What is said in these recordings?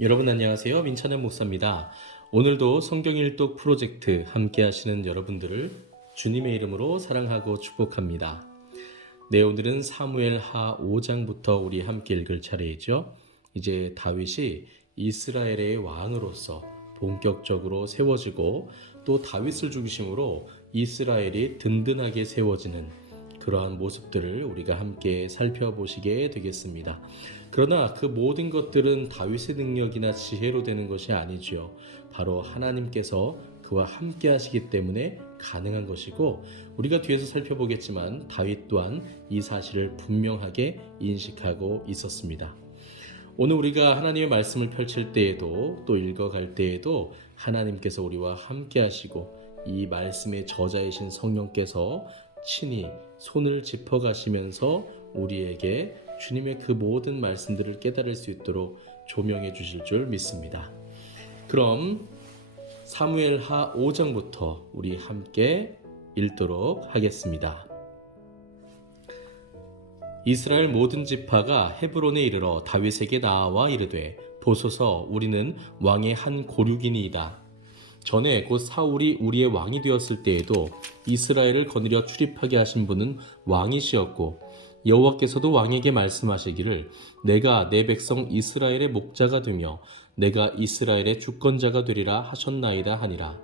여러분 안녕하세요. 민찬의 목사입니다. 오늘도 성경 일독 프로젝트 함께 하시는 여러분들을 주님의 이름으로 사랑하고 축복합니다. 네, 오늘은 사무엘 하 5장부터 우리 함께 읽을 차례이죠. 이제 다윗이 이스라엘의 왕으로서 본격적으로 세워지고 또 다윗을 중심으로 이스라엘이 든든하게 세워지는 그러한 모습들을 우리가 함께 살펴보시게 되겠습니다. 그러나 그 모든 것들은 다윗의 능력이나 지혜로 되는 것이 아니지요. 바로 하나님께서 그와 함께 하시기 때문에 가능한 것이고, 우리가 뒤에서 살펴보겠지만 다윗 또한 이 사실을 분명하게 인식하고 있었습니다. 오늘 우리가 하나님의 말씀을 펼칠 때에도 또 읽어갈 때에도 하나님께서 우리와 함께 하시고 이 말씀의 저자이신 성령께서 친히 손을 짚어가시면서 우리에게 주님의 그 모든 말씀들을 깨달을 수 있도록 조명해 주실 줄 믿습니다. 그럼 사무엘 하 5장부터 우리 함께 읽도록 하겠습니다. 이스라엘 모든 지파가 헤브론에 이르러 다윗에게 나아와 이르되, 보소서, 우리는 왕의 한 고륙이니이다. 전에 곧 사울이 우리의 왕이 되었을 때에도 이스라엘을 거느려 출입하게 하신 분은 왕이시었고, 여호와께서도 왕에게 말씀하시기를 내가 내 백성 이스라엘의 목자가 되며 내가 이스라엘의 주권자가 되리라 하셨나이다 하니라.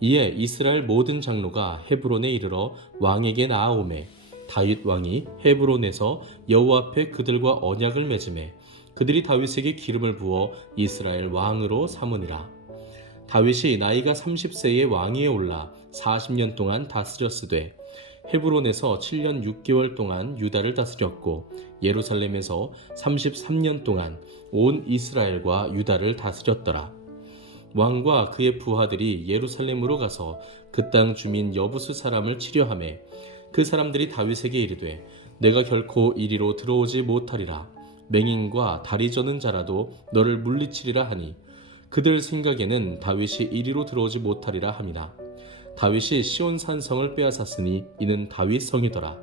이에 이스라엘 모든 장로가 헤브론에 이르러 왕에게 나아오매 다윗 왕이 헤브론에서 여호와 앞에 그들과 언약을 맺음에 그들이 다윗에게 기름을 부어 이스라엘 왕으로 삼으니라. 다윗이 나이가 30세에 왕위에 올라 40년 동안 다스렸으되 헤브론에서 7년 6개월 동안 유다를 다스렸고 예루살렘에서 33년 동안 온 이스라엘과 유다를 다스렸더라. 왕과 그의 부하들이 예루살렘으로 가서 그 땅 주민 여부수 사람을 치려하매 그 사람들이 다윗에게 이르되 내가 결코 이리로 들어오지 못하리라. 맹인과 다리 저는 자라도 너를 물리치리라 하니 그들 생각에는 다윗이 이리로 들어오지 못하리라 함이나 다윗이 시온 산성을 빼앗았으니 이는 다윗 성이더라.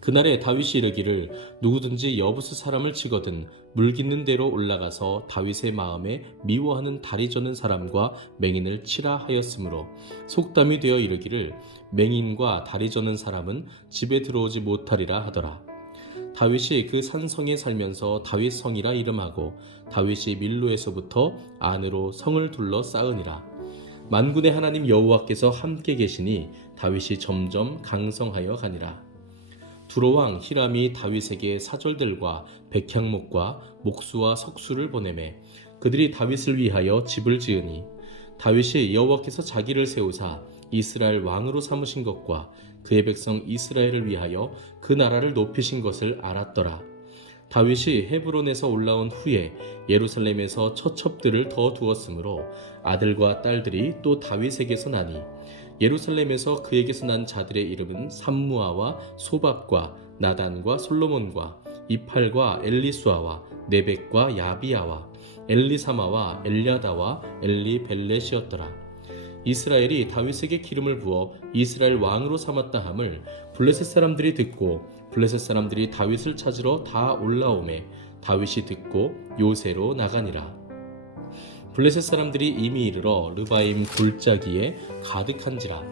그날에 다윗이 이르기를 누구든지 여부수 사람을 치거든 물깃는 대로 올라가서 다윗의 마음에 미워하는 다리 저는 사람과 맹인을 치라 하였으므로 속담이 되어 이르기를 맹인과 다리 저는 사람은 집에 들어오지 못하리라 하더라. 다윗이 그 산성에 살면서 다윗 성이라 이름하고 다윗이 밀로에서부터 안으로 성을 둘러 쌓으니라. 만군의 하나님 여호와께서 함께 계시니 다윗이 점점 강성하여 가니라. 두로왕 히람이 다윗에게 사절들과 백향목과 목수와 석수를 보내매 그들이 다윗을 위하여 집을 지으니 다윗이 여호와께서 자기를 세우사 이스라엘 왕으로 삼으신 것과 그의 백성 이스라엘을 위하여 그 나라를 높이신 것을 알았더라. 다윗이 헤브론에서 올라온 후에 예루살렘에서 처첩들을 더 두었으므로 아들과 딸들이 또 다윗에게서 나니 예루살렘에서 그에게서 난 자들의 이름은 삼무아와 소밥과 나단과 솔로몬과 이팔과 엘리수아와 네벡과 야비야와 엘리사마와 엘랴다와 엘리벨렛이었더라. 이스라엘이 다윗에게 기름을 부어 이스라엘 왕으로 삼았다 함을 블레셋 사람들이 듣고 블레셋 사람들이 다윗을 찾으러 다 올라오매 다윗이 듣고 요새로 나가니라. 블레셋 사람들이 이미 이르러 르바임 골짜기에 가득한지라.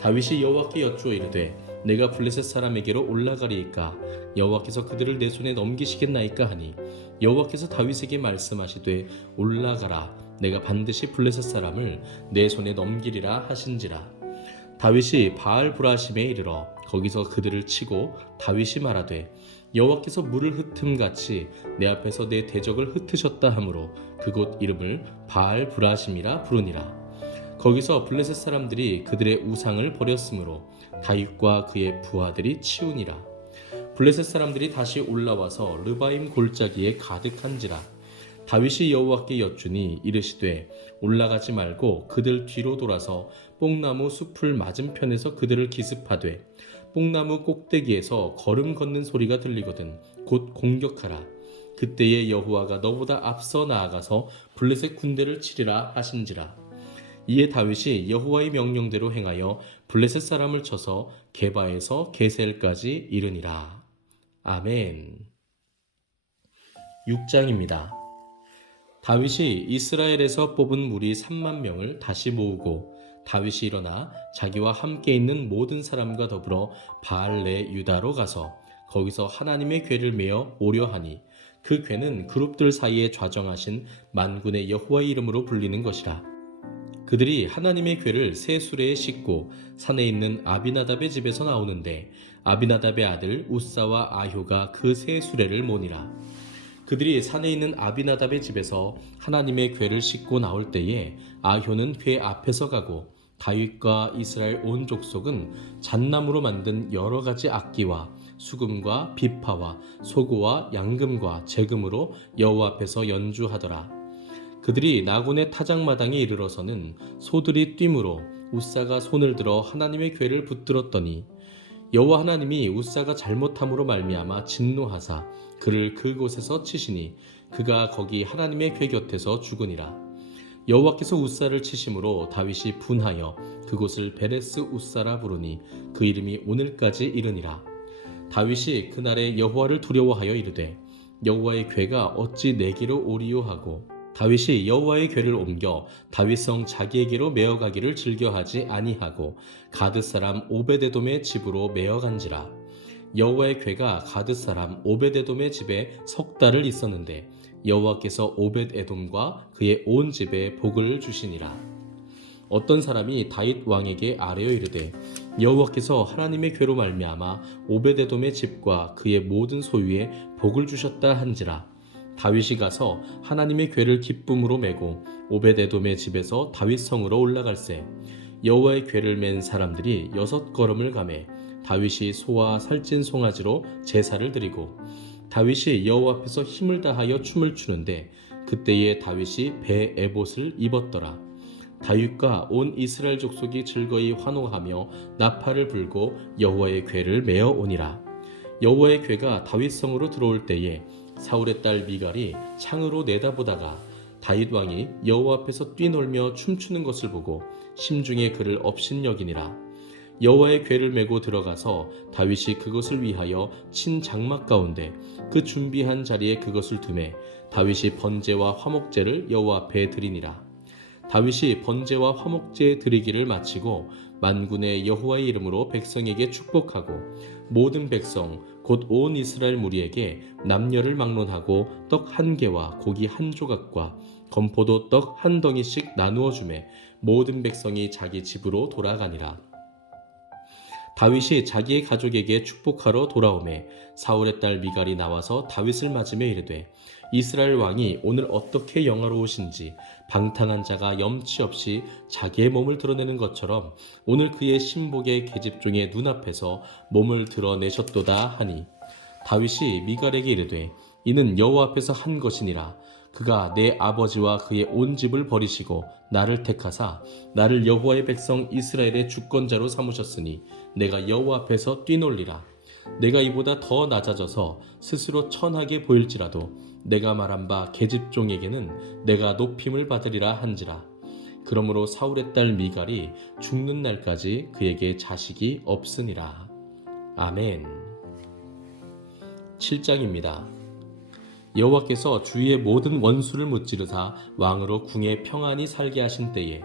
다윗이 여호와께 여쭈어 이르되 내가 블레셋 사람에게로 올라가리이까 여호와께서 그들을 내 손에 넘기시겠나이까 하니 여호와께서 다윗에게 말씀하시되 올라가라. 내가 반드시 블레셋 사람을 내 손에 넘기리라 하신지라. 다윗이 바알 브라심에 이르러 거기서 그들을 치고 다윗이 말하되 여호와께서 물을 흩음같이 내 앞에서 내 대적을 흩으셨다 하므로 그곳 이름을 바알 브라심이라 부르니라. 거기서 블레셋 사람들이 그들의 우상을 버렸으므로 다윗과 그의 부하들이 치우니라. 블레셋 사람들이 다시 올라와서 르바임 골짜기에 가득한지라. 다윗이 여호와께 여쭈니 이르시되 올라가지 말고 그들 뒤로 돌아서 뽕나무 숲을 맞은편에서 그들을 기습하되 뽕나무 꼭대기에서 걸음 걷는 소리가 들리거든 곧 공격하라. 그때에 여호와가 너보다 앞서 나아가서 블레셋 군대를 치리라 하신지라. 이에 다윗이 여호와의 명령대로 행하여 블레셋 사람을 쳐서 게바에서 게셀까지 이르니라. 아멘. 6장입니다. 다윗이 이스라엘에서 뽑은 무리 3만 명을 다시 모으고 다윗이 일어나 자기와 함께 있는 모든 사람과 더불어 바알레 유다로 가서 거기서 하나님의 궤를 메어 오려 하니 그 궤는 그룹들 사이에 좌정하신 만군의 여호와의 이름으로 불리는 것이라. 그들이 하나님의 궤를 새 수레에 싣고 산에 있는 아비나답의 집에서 나오는데 아비나답의 아들 우사와 아효가 그 새 수레를 모니라. 그들이 산에 있는 아비나답의 집에서 하나님의 궤를 싣고 나올 때에 아효는 궤 앞에서 가고 다윗과 이스라엘 온 족속은 잣나무로 만든 여러 가지 악기와 수금과 비파와 소고와 양금과 재금으로 여호와 앞에서 연주하더라. 그들이 나군의 타작마당에 이르러서는 소들이 뛰므로 우사가 손을 들어 하나님의 궤를 붙들었더니 여호와 하나님이 우사가 잘못함으로 말미암아 진노하사 그를 그곳에서 치시니 그가 거기 하나님의 궤 곁에서 죽으니라. 여호와께서 우사를 치심으로 다윗이 분하여 그곳을 베레스 우사라 부르니 그 이름이 오늘까지 이르니라. 다윗이 그날에 여호와를 두려워하여 이르되 여호와의 궤가 어찌 내게로 오리요 하고 다윗이 여호와의 궤를 옮겨 다윗성 자기에게로 메어가기를 즐겨하지 아니하고 가드 사람 오베데돔의 집으로 메어간지라. 여호와의 궤가 가드 사람 오베데돔의 집에 석 달을 있었는데 여호와께서 오벳에돔과 그의 온 집에 복을 주시니라. 어떤 사람이 다윗 왕에게 아뢰어 이르되 여호와께서 하나님의 궤로 말미암아 오벳에돔의 집과 그의 모든 소유에 복을 주셨다 한지라. 다윗이 가서 하나님의 궤를 기쁨으로 메고 오벳에돔의 집에서 다윗 성으로 올라갈새 여호와의 궤를 맨 사람들이 6걸음을 가매 다윗이 소와 살찐 송아지로 제사를 드리고 다윗이 여호와 앞에서 힘을 다하여 춤을 추는데 그때에 다윗이 배 에봇을 입었더라. 다윗과 온 이스라엘 족속이 즐거이 환호하며 나팔을 불고 여호와의 궤를 메어 오니라. 여호와의 궤가 다윗 성으로 들어올 때에 사울의 딸 미갈이 창으로 내다보다가 다윗 왕이 여호와 앞에서 뛰놀며 춤추는 것을 보고 심중에 그를 업신여기니라. 여호와의 궤를 메고 들어가서 다윗이 그것을 위하여 친 장막 가운데 그 준비한 자리에 그것을 두매 다윗이 번제와 화목제를 여호와 앞에 드리니라. 다윗이 번제와 화목제 드리기를 마치고 만군의 여호와의 이름으로 백성에게 축복하고 모든 백성 곧 온 이스라엘 무리에게 남녀를 막론하고 떡 한 개와 고기 한 조각과 건포도 떡 한 덩이씩 나누어 주매 모든 백성이 자기 집으로 돌아가니라. 다윗이 자기의 가족에게 축복하러 돌아오매 사울의 딸 미갈이 나와서 다윗을 맞으며 이르되 이스라엘 왕이 오늘 어떻게 영화로우신지 방탕한 자가 염치 없이 자기의 몸을 드러내는 것처럼 오늘 그의 신복의 계집종의 눈앞에서 몸을 드러내셨도다 하니 다윗이 미갈에게 이르되 이는 여호와 앞에서 한 것이니라. 그가 내 아버지와 그의 온 집을 버리시고 나를 택하사 나를 여호와의 백성 이스라엘의 주권자로 삼으셨으니 내가 여호와 앞에서 뛰놀리라. 내가 이보다 더 낮아져서 스스로 천하게 보일지라도 내가 말한 바 계집종에게는 내가 높임을 받으리라 한지라. 그러므로 사울의 딸 미갈이 죽는 날까지 그에게 자식이 없으니라. 아멘. 7장입니다. 여호와께서 주위의 모든 원수를 무찌르사 왕으로 궁에 평안히 살게 하신 때에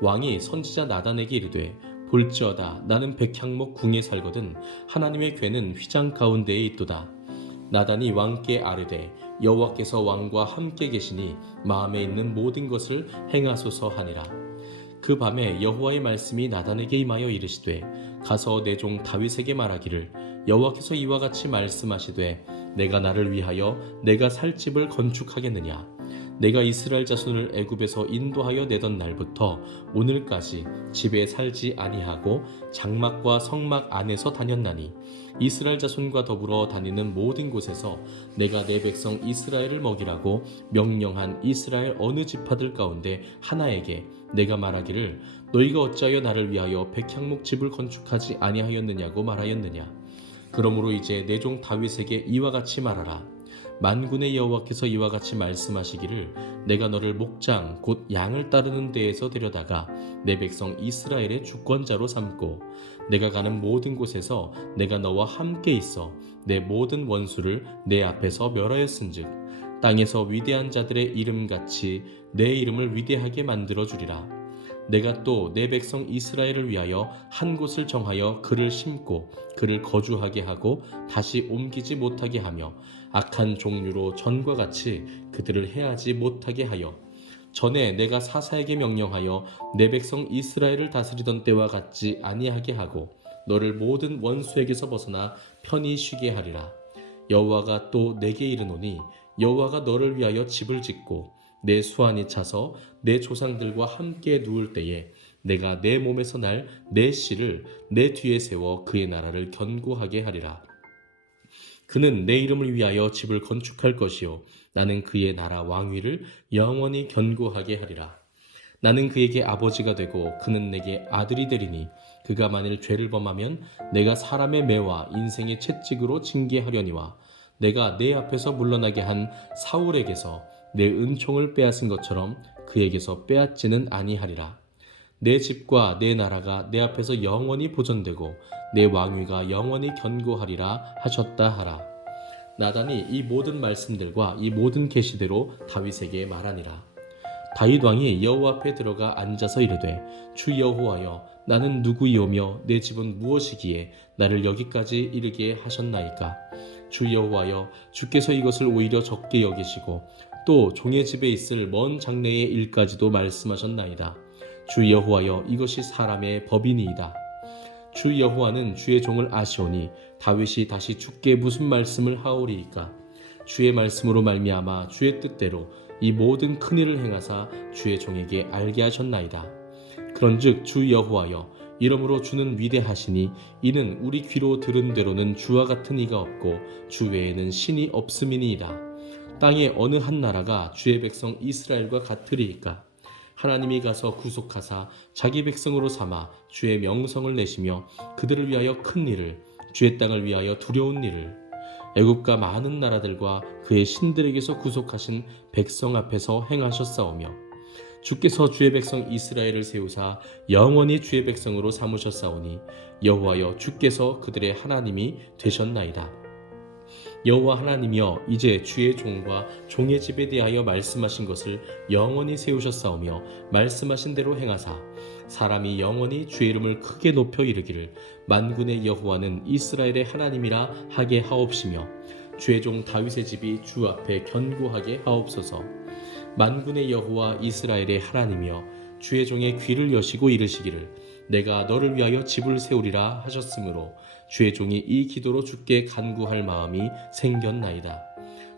왕이 선지자 나단에게 이르되 볼지어다 나는 백향목 궁에 살거든 하나님의 궤는 휘장 가운데에 있도다. 나단이 왕께 아뢰되 여호와께서 왕과 함께 계시니 마음에 있는 모든 것을 행하소서 하니라. 그 밤에 여호와의 말씀이 나단에게 임하여 이르시되 가서 내 종 다윗에게 말하기를 여호와께서 이와 같이 말씀하시되 내가 나를 위하여 내가 살 집을 건축하겠느냐. 내가 이스라엘 자손을 애굽에서 인도하여 내던 날부터 오늘까지 집에 살지 아니하고 장막과 성막 안에서 다녔나니 이스라엘 자손과 더불어 다니는 모든 곳에서 내가 내 백성 이스라엘을 먹이라고 명령한 이스라엘 어느 지파들 가운데 하나에게 내가 말하기를 너희가 어찌하여 나를 위하여 백향목 집을 건축하지 아니하였느냐고 말하였느냐. 그러므로 이제 내 종 다윗에게 이와 같이 말하라. 만군의 여호와께서 이와 같이 말씀하시기를 내가 너를 목장 곧 양을 따르는 데에서 데려다가 내 백성 이스라엘의 주권자로 삼고 내가 가는 모든 곳에서 내가 너와 함께 있어 내 모든 원수를 내 앞에서 멸하였은즉 땅에서 위대한 자들의 이름같이 내 이름을 위대하게 만들어 주리라. 내가 또 내 백성 이스라엘을 위하여 한 곳을 정하여 그를 심고 그를 거주하게 하고 다시 옮기지 못하게 하며 악한 종류로 전과 같이 그들을 해하지 못하게 하여 전에 내가 사사에게 명령하여 내 백성 이스라엘을 다스리던 때와 같지 아니하게 하고 너를 모든 원수에게서 벗어나 편히 쉬게 하리라. 여호와가 또 내게 이르노니 여호와가 너를 위하여 집을 짓고 내 수완이 차서 내 조상들과 함께 누울 때에 내가 내 몸에서 날 내 씨를 내 뒤에 세워 그의 나라를 견고하게 하리라. 그는 내 이름을 위하여 집을 건축할 것이요 나는 그의 나라 왕위를 영원히 견고하게 하리라. 나는 그에게 아버지가 되고 그는 내게 아들이 되리니 그가 만일 죄를 범하면 내가 사람의 매와 인생의 채찍으로 징계하려니와 내가 내 앞에서 물러나게 한 사울에게서 내 은총을 빼앗은 것처럼 그에게서 빼앗지는 아니하리라. 내 집과 내 나라가 내 앞에서 영원히 보존되고 내 왕위가 영원히 견고하리라 하셨다 하라. 나단이 이 모든 말씀들과 이 모든 계시대로 다윗에게 말하니라. 다윗 왕이 여호와 앞에 들어가 앉아서 이르되 주 여호와여 나는 누구이오며 내 집은 무엇이기에 나를 여기까지 이르게 하셨나이까. 주 여호와여 주께서 이것을 오히려 적게 여기시고 또 종의 집에 있을 먼 장래의 일까지도 말씀하셨나이다. 주 여호와여 이것이 사람의 법이니이다. 주 여호와는 주의 종을 아시오니 다윗이 다시 주께 무슨 말씀을 하오리이까. 주의 말씀으로 말미암아 주의 뜻대로 이 모든 큰 일을 행하사 주의 종에게 알게 하셨나이다. 그런즉 주 여호와여 이러므로 주는 위대하시니 이는 우리 귀로 들은 대로는 주와 같은 이가 없고 주 외에는 신이 없음이니이다. 땅의 어느 한 나라가 주의 백성 이스라엘과 같으리이까. 하나님이 가서 구속하사 자기 백성으로 삼아 주의 명성을 내시며 그들을 위하여 큰 일을 주의 땅을 위하여 두려운 일을 애굽과 많은 나라들과 그의 신들에게서 구속하신 백성 앞에서 행하셨사오며 주께서 주의 백성 이스라엘을 세우사 영원히 주의 백성으로 삼으셨사오니 여호와여 주께서 그들의 하나님이 되셨나이다. 여호와 하나님이여 이제 주의 종과 종의 집에 대하여 말씀하신 것을 영원히 세우셨사오며 말씀하신 대로 행하사 사람이 영원히 주의 이름을 크게 높여 이르기를 만군의 여호와는 이스라엘의 하나님이라 하게 하옵시며 주의 종 다윗의 집이 주 앞에 견고하게 하옵소서. 만군의 여호와 이스라엘의 하나님이여 주의 종의 귀를 여시고 이르시기를 내가 너를 위하여 집을 세우리라 하셨으므로 주의 종이 이 기도로 주께 간구할 마음이 생겼나이다.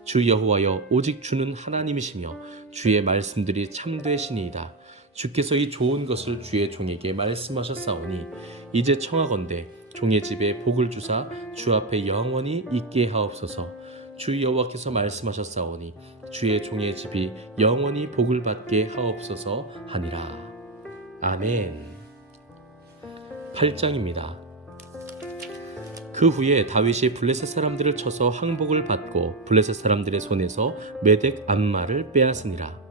주 여호와여 오직 주는 하나님이시며 주의 말씀들이 참되시니이다. 주께서 이 좋은 것을 주의 종에게 말씀하셨사오니 이제 청하건대 종의 집에 복을 주사 주 앞에 영원히 있게 하옵소서. 주 여호와께서 말씀하셨사오니 주의 종의 집이 영원히 복을 받게 하옵소서 하니라. 아멘. 8장입니다. 그 후에 다윗이 블레셋 사람들을 쳐서 항복을 받고 블레셋 사람들의 손에서 메덱 암마를 빼앗으니라.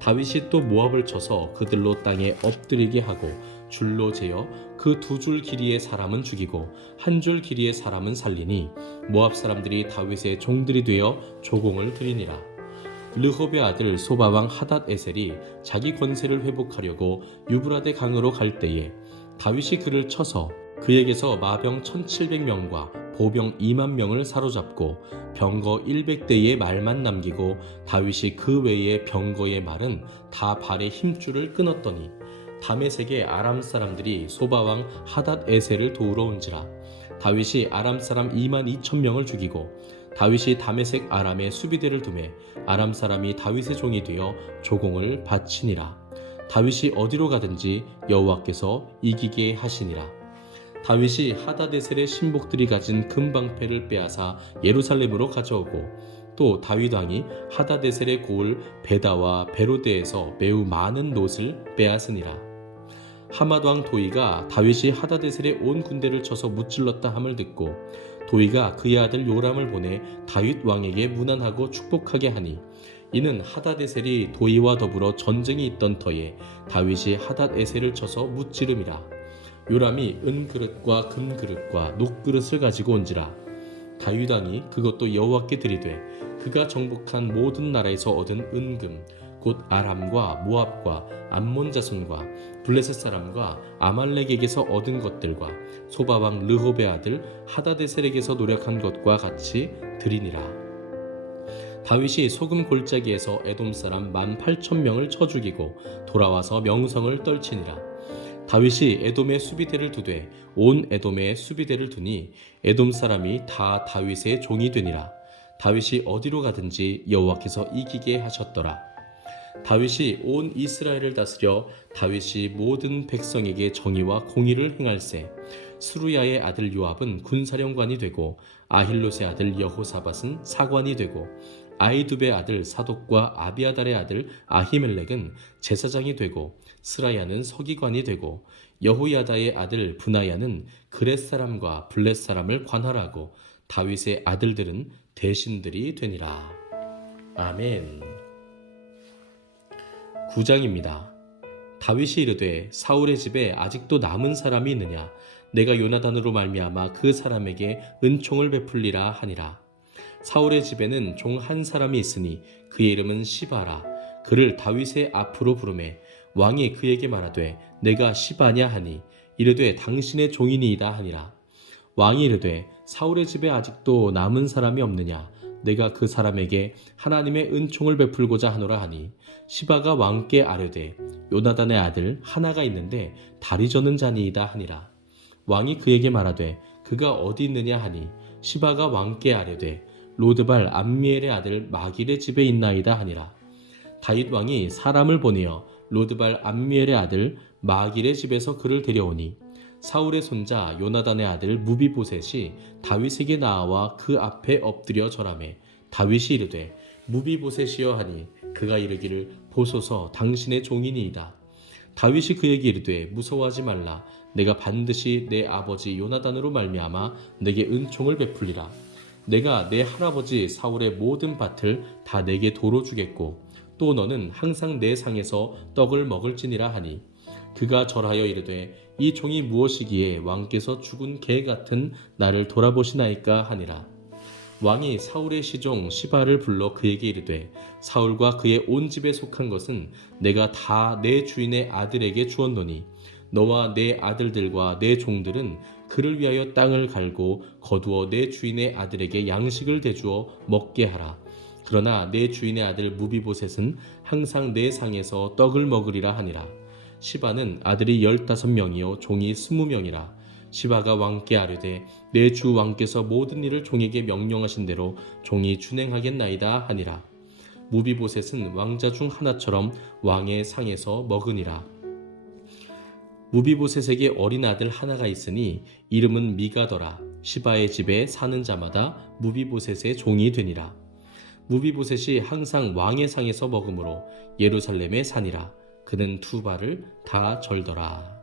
다윗이 또 모압을 쳐서 그들로 땅에 엎드리게 하고 줄로 재어 그 2줄 길이의 사람은 죽이고 1줄 길이의 사람은 살리니 모압 사람들이 다윗의 종들이 되어 조공을 드리니라. 르홉의 아들 소바왕 하닷 에셀이 자기 권세를 회복하려고 유브라데 강으로 갈 때에 다윗이 그를 쳐서 그에게서 마병 1700명과 보병 2만 명을 사로잡고 병거 100대의 말만 남기고 다윗이 그 외의 병거의 말은 다 발의 힘줄을 끊었더니 다메섹의 아람 사람들이 소바왕 하닷 에셀을 도우러 온지라. 다윗이 아람 사람 2만 2천 명을 죽이고 다윗이 다메섹 아람의 수비대를 두매 아람 사람이 다윗의 종이 되어 조공을 바치니라. 다윗이 어디로 가든지 여호와께서 이기게 하시니라. 다윗이 하다데셀의 신복들이 가진 금방패를 빼앗아 예루살렘으로 가져오고 또 다윗 왕이 하다데셀의 고을 베다와 베로데에서 매우 많은 놋을 빼앗으니라. 하맛 왕 도이가 다윗이 하다데셀의 온 군대를 쳐서 무찔렀다 함을 듣고 도이가 그의 아들 요람을 보내 다윗 왕에게 문안하고 축복하게 하니 이는 하다데셀이 도이와 더불어 전쟁이 있던 터에 다윗이 하닷에셀을 쳐서 무찌름이라. 요람이 은그릇과 금그릇과 녹그릇을 가지고 온지라. 다윗 왕이 그것도 여호와께 드리되 그가 정복한 모든 나라에서 얻은 은금 곧 아람과 모압과 암몬 자손과 블레셋 사람과 아말렉에게서 얻은 것들과 소바왕 르홉의 아들 하다데셀에게서 노력한 것과 같이 드리니라. 다윗이 소금 골짜기에서 에돔 사람 18,000명을 쳐 죽이고 돌아와서 명성을 떨치니라. 다윗이 에돔에 수비대를 두되 온 에돔에 수비대를 두니 에돔 사람이 다 다윗의 종이 되니라. 다윗이 어디로 가든지 여호와께서 이기게 하셨더라. 다윗이 온 이스라엘을 다스려 다윗이 모든 백성에게 정의와 공의를 행할세. 스루야의 아들 요압은 군사령관이 되고 아힐롯의 아들 여호사밧은 사관이 되고 아이두베의 아들 사독과 아비아달의 아들 아히멜렉은 제사장이 되고 스라야는 서기관이 되고 여호야다의 아들 브나야는 그렛 사람과 블렛 사람을 관할하고 다윗의 아들들은 대신들이 되니라. 아멘. 9장입니다. 다윗이 이르되 사울의 집에 아직도 남은 사람이 있느냐? 내가 요나단으로 말미암아 그 사람에게 은총을 베풀리라 하니라. 사울의 집에는 종 한 사람이 있으니 그의 이름은 시바라. 그를 다윗의 앞으로 부르매 왕이 그에게 말하되 내가 시바냐 하니 이르되 당신의 종이니이다 하니라. 왕이 이르되 사울의 집에 아직도 남은 사람이 없느냐? 내가 그 사람에게 하나님의 은총을 베풀고자 하노라 하니 시바가 왕께 아뢰되 요나단의 아들 하나가 있는데 다리 저는 자니이다 하니라. 왕이 그에게 말하되 그가 어디 있느냐 하니 시바가 왕께 아뢰되 로드발 암미엘의 아들 마길의 집에 있나이다 하니라. 다윗 왕이 사람을 보내어 로드발 암미엘의 아들 마길의 집에서 그를 데려오니 사울의 손자 요나단의 아들 무비보셋이 다윗에게 나와 그 앞에 엎드려 절하매 다윗이 이르되 무비보셋이여 하니 그가 이르기를 보소서 당신의 종이니이다. 다윗이 그에게 이르되 무서워하지 말라. 내가 반드시 내 아버지 요나단으로 말미암아 내게 은총을 베풀리라. 내가 내 할아버지 사울의 모든 밭을 다 내게 도로 주겠고 또 너는 항상 내 상에서 떡을 먹을지니라 하니 그가 절하여 이르되 이 종이 무엇이기에 왕께서 죽은 개 같은 나를 돌아보시나이까 하니라. 왕이 사울의 시종 시바를 불러 그에게 이르되 사울과 그의 온 집에 속한 것은 내가 다 내 주인의 아들에게 주었노니 너와 내 아들들과 내 종들은 그를 위하여 땅을 갈고 거두어 내 주인의 아들에게 양식을 대주어 먹게 하라. 그러나 내 주인의 아들 무비보셋은 항상 내 상에서 떡을 먹으리라 하니라. 시바는 아들이 15명이요 종이 20명이라. 시바가 왕께 아뢰되 내 주 왕께서 모든 일을 종에게 명령하신 대로 종이 준행하겠나이다 하니라. 무비보셋은 왕자 중 하나처럼 왕의 상에서 먹으니라. 무비보셋에게 어린 아들 하나가 있으니 이름은 미가더라. 시바의 집에 사는 자마다 무비보셋의 종이 되니라. 무비보셋이 항상 왕의 상에서 먹으므로 예루살렘에 사니라. 그는 두 발을 다 절더라.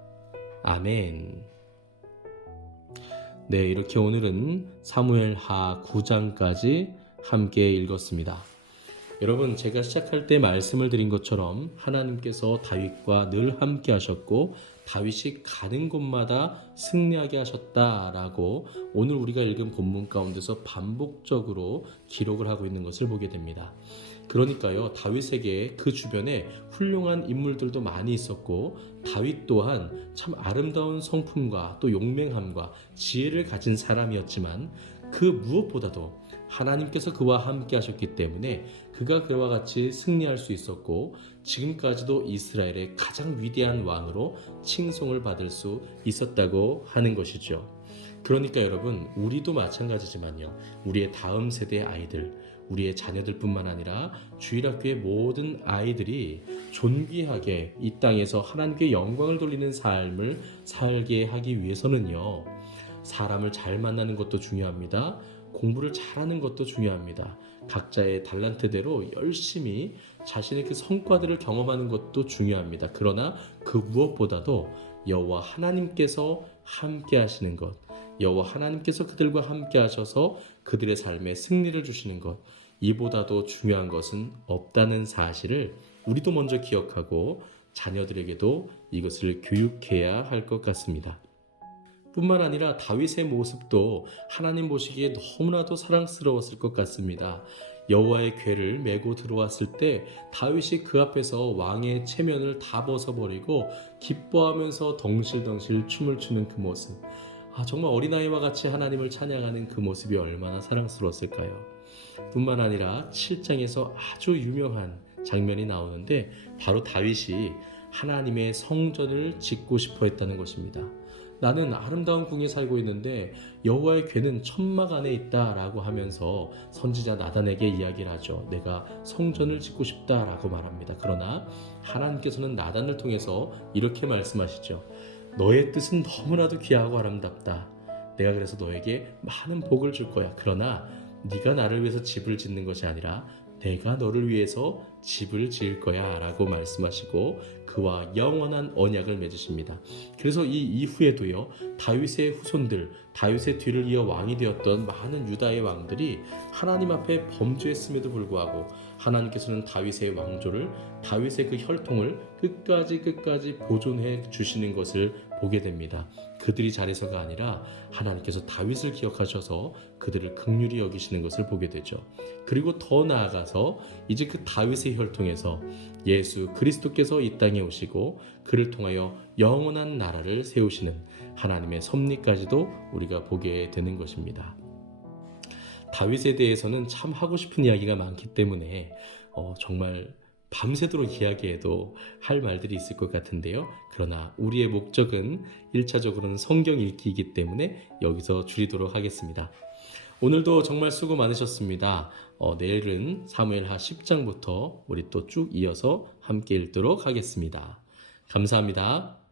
아멘. 네, 이렇게 오늘은 사무엘하 9장까지 함께 읽었습니다. 여러분, 제가 시작할 때 말씀을 드린 것처럼 하나님께서 다윗과 늘 함께 하셨고 다윗이 가는 곳마다 승리하게 하셨다라고 오늘 우리가 읽은 본문 가운데서 반복적으로 기록을 하고 있는 것을 보게 됩니다. 그러니까요, 다윗에게 그 주변에 훌륭한 인물들도 많이 있었고 다윗 또한 참 아름다운 성품과 또 용맹함과 지혜를 가진 사람이었지만 그 무엇보다도 하나님께서 그와 함께 하셨기 때문에 그가 그와 같이 승리할 수 있었고 지금까지도 이스라엘의 가장 위대한 왕으로 칭송을 받을 수 있었다고 하는 것이죠. 그러니까 여러분, 우리도 마찬가지지만요, 우리의 다음 세대의 아이들, 우리의 자녀들뿐만 아니라 주일학교의 모든 아이들이 존귀하게 이 땅에서 하나님께 영광을 돌리는 삶을 살게 하기 위해서는요, 사람을 잘 만나는 것도 중요합니다. 공부를 잘하는 것도 중요합니다. 각자의 달란트대로 열심히 자신의 그 성과들을 경험하는 것도 중요합니다. 그러나 그 무엇보다도 여호와 하나님께서 함께 하시는 것, 여호와 하나님께서 그들과 함께 하셔서 그들의 삶에 승리를 주시는 것, 이보다도 중요한 것은 없다는 사실을 우리도 먼저 기억하고 자녀들에게도 이것을 교육해야 할 것 같습니다. 뿐만 아니라 다윗의 모습도 하나님 보시기에 너무나도 사랑스러웠을 것 같습니다. 여호와의 궤를 메고 들어왔을 때 다윗이 그 앞에서 왕의 체면을 다 벗어버리고 기뻐하면서 덩실덩실 춤을 추는 그 모습, 정말 어린아이와 같이 하나님을 찬양하는 그 모습이 얼마나 사랑스러웠을까요? 뿐만 아니라 7장에서 아주 유명한 장면이 나오는데 바로 다윗이 하나님의 성전을 짓고 싶어 했다는 것입니다. 나는 아름다운 궁에 살고 있는데 여호와의 궤는 천막 안에 있다라고 하면서 선지자 나단에게 이야기를 하죠. 내가 성전을 짓고 싶다라고 말합니다. 그러나 하나님께서는 나단을 통해서 이렇게 말씀하시죠. 너의 뜻은 너무나도 귀하고 아름답다. 내가 그래서 너에게 많은 복을 줄 거야. 그러나 네가 나를 위해서 집을 짓는 것이 아니라 내가 너를 위해서 집을 지을 거야 라고 말씀하시고 그와 영원한 언약을 맺으십니다. 그래서 이 이후에도요, 다윗의 후손들, 다윗의 뒤를 이어 왕이 되었던 많은 유다의 왕들이 하나님 앞에 범죄했음에도 불구하고 하나님께서는 다윗의 왕조를, 다윗의 그 혈통을 끝까지 보존해 주시는 것을 보게 됩니다. 그들이 잘해서가 아니라 하나님께서 다윗을 기억하셔서 그들을 긍휼히 여기시는 것을 보게 되죠. 그리고 더 나아가서 이제 그 다윗의 혈통에서 예수 그리스도께서 이 땅에 오시고 그를 통하여 영원한 나라를 세우시는 하나님의 섭리까지도 우리가 보게 되는 것입니다. 다윗에 대해서는 참 하고 싶은 이야기가 많기 때문에 정말 밤새도록 이야기해도 할 말들이 있을 것 같은데요. 그러나 우리의 목적은 1차적으로는 성경 읽기이기 때문에 여기서 줄이도록 하겠습니다. 오늘도 정말 수고 많으셨습니다. 내일은 사무엘하 10장부터 우리 또 쭉 이어서 함께 읽도록 하겠습니다. 감사합니다.